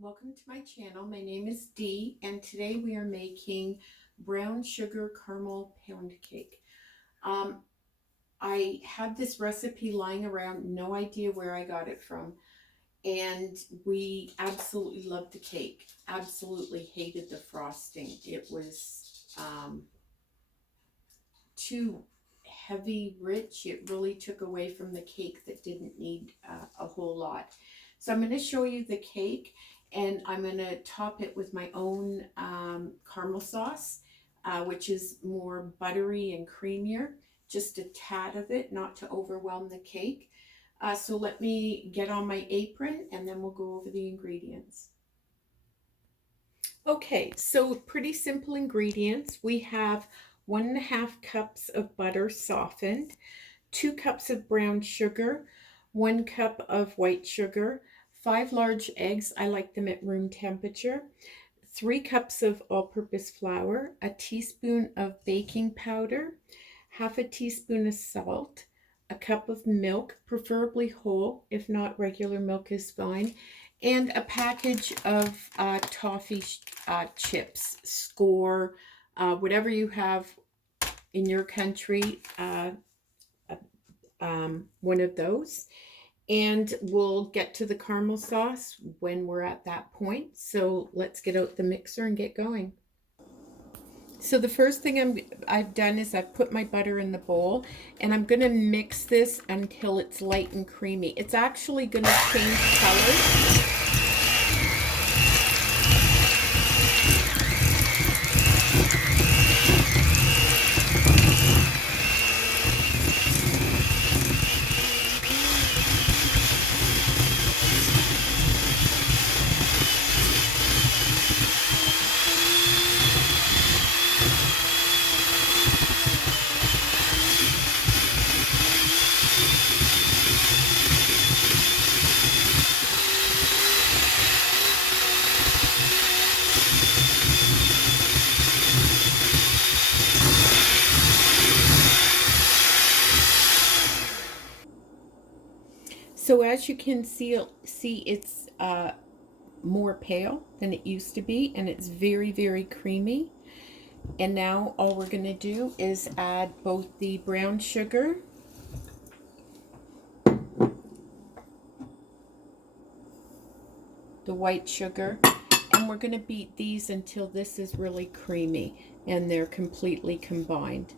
Welcome to my channel. My name is Dee, and today we are making brown sugar caramel pound cake. I had this recipe lying around, no idea where I got it from, and we absolutely loved the cake. Absolutely hated the frosting. It was too heavy, rich. It really took away from the cake that didn't need a whole lot. So I'm going to show you the cake, and I'm going to top it with my own caramel sauce, which is more buttery and creamier. Just a tad of it, not to overwhelm the cake. So let me get on my apron and then we'll go over the ingredients. Okay, so pretty simple ingredients. We have 1.5 cups of butter softened, 2 cups of brown sugar, 1 cup of white sugar, 5 large eggs, I like them at room temperature, 3 cups of all-purpose flour, a teaspoon of baking powder, half a teaspoon of salt, a cup of milk, preferably whole, if not regular milk is fine, and a package of toffee chips, Score, whatever you have in your country, one of those. And we'll get to the caramel sauce when we're at that point. So let's get out the mixer and get going. So the first thing I've done is I've put my butter in the bowl, and I'm going to mix this until it's light and creamy. It's actually going to change color. So as you can see it's more pale than it used to be, and it's very, very creamy. And now all we're going to do is add both the brown sugar the white sugar, and we're going to beat these until this is really creamy and they're completely combined.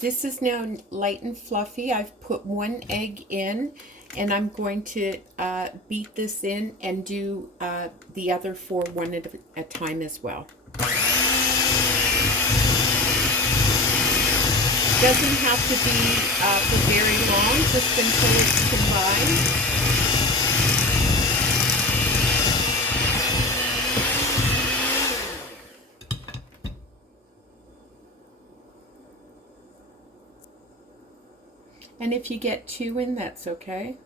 This is now light and fluffy. I've put 1 egg in, and I'm going to beat this in and do the other 4 one at a time as well. Doesn't have to be for very long, just until it's combined. And if you get 2 in, that's okay.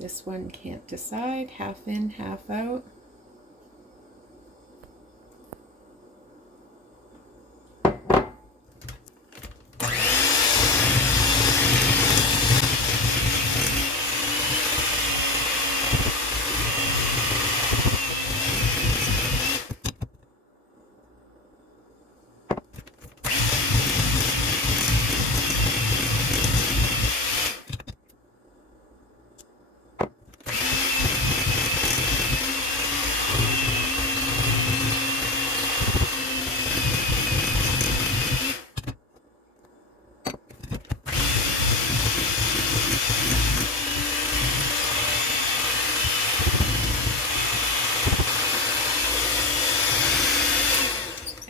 This one can't decide, half in, half out.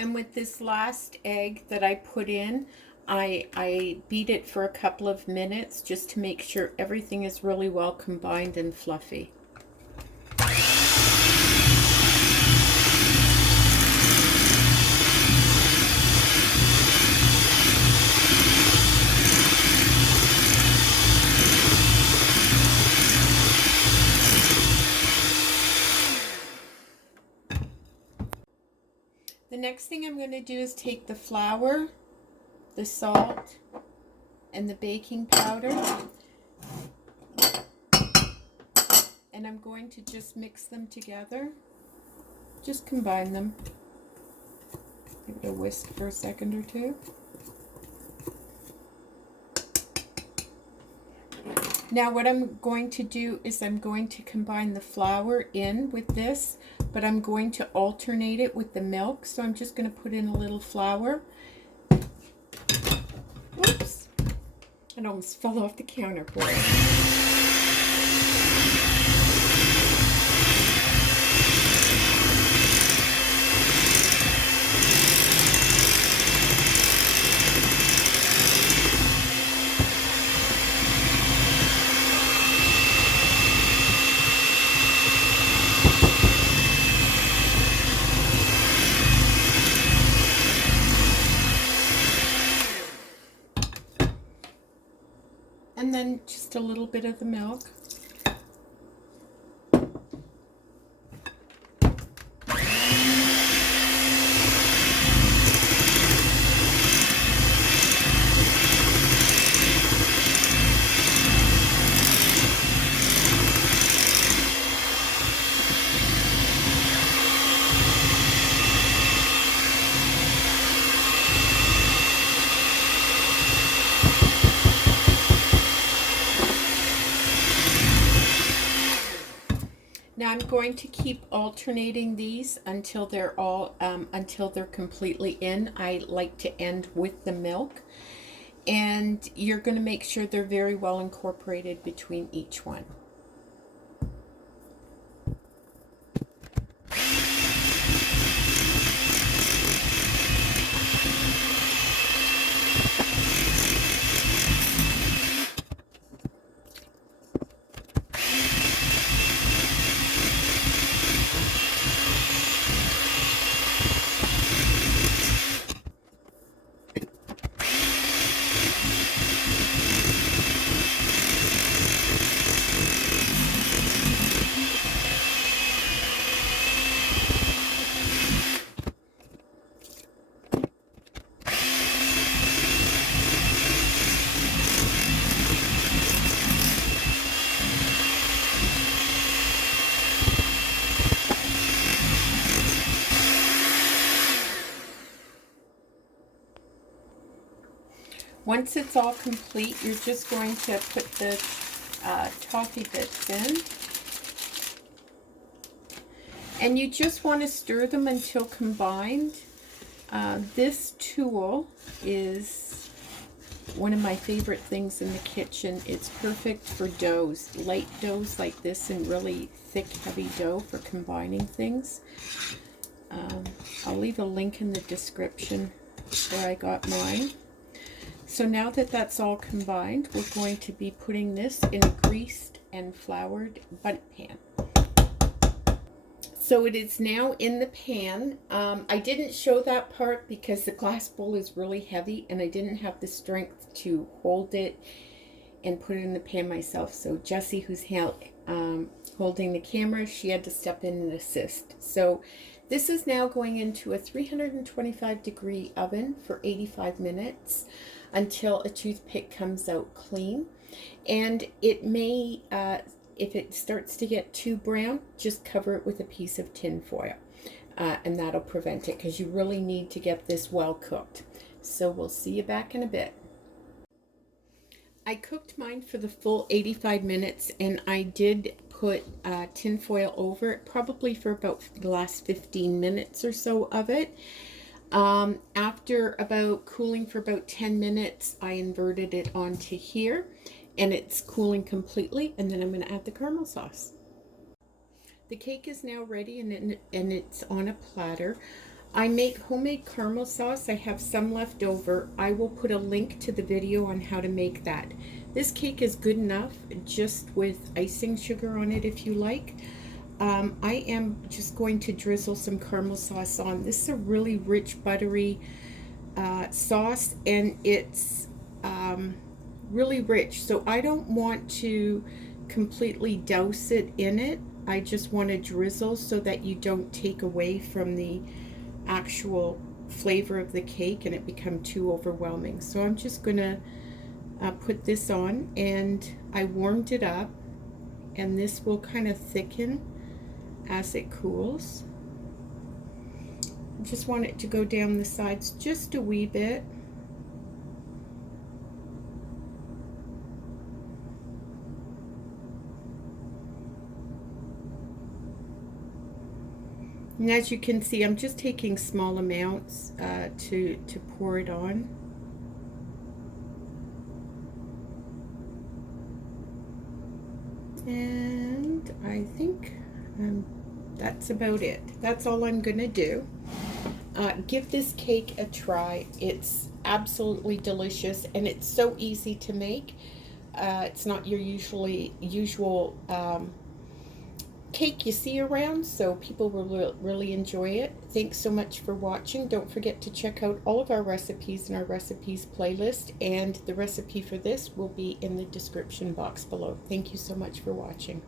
And with this last egg that I put in, I beat it for a couple of minutes just to make sure everything is really well combined and fluffy. The next thing I'm going to do is take the flour, the salt, and the baking powder, and I'm going to just mix them together. Just combine them. Give it a whisk for a second or two. Now what I'm going to do is I'm going to combine the flour in with this, but I'm going to alternate it with the milk. So I'm just going to put in a little flour. Whoops! It almost fell off the counter, boy. And then just a little bit of the milk. Now I'm going to keep alternating these until they're completely in. I like to end with the milk, and you're going to make sure they're very well incorporated between each one. Once it's all complete, you're just going to put the toffee bits in. And you just want to stir them until combined. This tool is one of my favorite things in the kitchen. It's perfect for doughs, light doughs like this, and really thick, heavy dough for combining things. I'll leave a link in the description where I got mine. So now that that's all combined, we're going to be putting this in a greased and floured bundt pan. So it is now in the pan. I didn't show that part because the glass bowl is really heavy and I didn't have the strength to hold it and put it in the pan myself. So Jessie, who's holding the camera, she had to step in and assist. So this is now going into a 325-degree oven for 85 minutes until a toothpick comes out clean. And it may, if it starts to get too brown, just cover it with a piece of tin foil. And that'll prevent it, because you really need to get this well cooked. So we'll see you back in a bit. I cooked mine for the full 85 minutes, and I did put tin foil over it, probably for about the last 15 minutes or so of it. After about cooling for about 10 minutes, I inverted it onto here, and it's cooling completely, and then I'm going to add the caramel sauce. The cake is now ready, and it's on a platter. I make homemade caramel sauce. I have some left over. I will put a link to the video on how to make that. This cake is good enough just with icing sugar on it if you like. I am just going to drizzle some caramel sauce on. This is a really rich, buttery sauce, and it's really rich. So I don't want to completely douse it in it. I just want to drizzle so that you don't take away from the actual flavor of the cake and it become too overwhelming. So I'm just gonna put this on, and I warmed it up, and this will kind of thicken as it cools. Just want it to go down the sides just a wee bit. And as you can see, I'm just taking small amounts to pour it on. And I think that's about it. That's all I'm gonna do. Give this cake a try. It's absolutely delicious, and it's so easy to make. It's not your usual cake you see around, so people will really enjoy it. Thanks so much for watching. Don't forget to check out all of our recipes in our recipes playlist, and the recipe for this will be in the description box below. Thank you so much for watching.